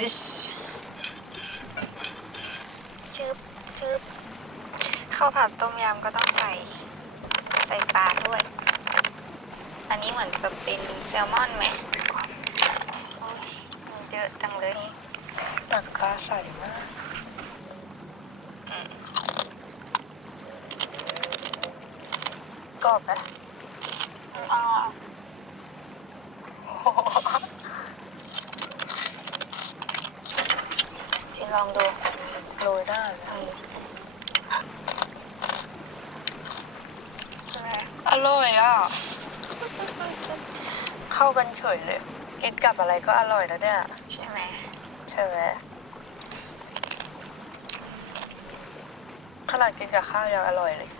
อิชชึบชึบข้าวผัดต้มยำก็ต้องใส่ ใส่ปลาด้วย อันนี้เหมือนจะเป็นแซลมอนไหมโอ้ยมันเยอะจังเลยตักปลาใส่มากกรอบไหมอ๋อชิม ลองดูโรยได้นะใช่ไหมอร่อยอะ เข้ากันเฉยเลย กินกับอะไรก็อร่อยแล้วเนี่ย ใช่ไหมใช่ไหมขนาดกินกับข้าวยังอร่อยเลย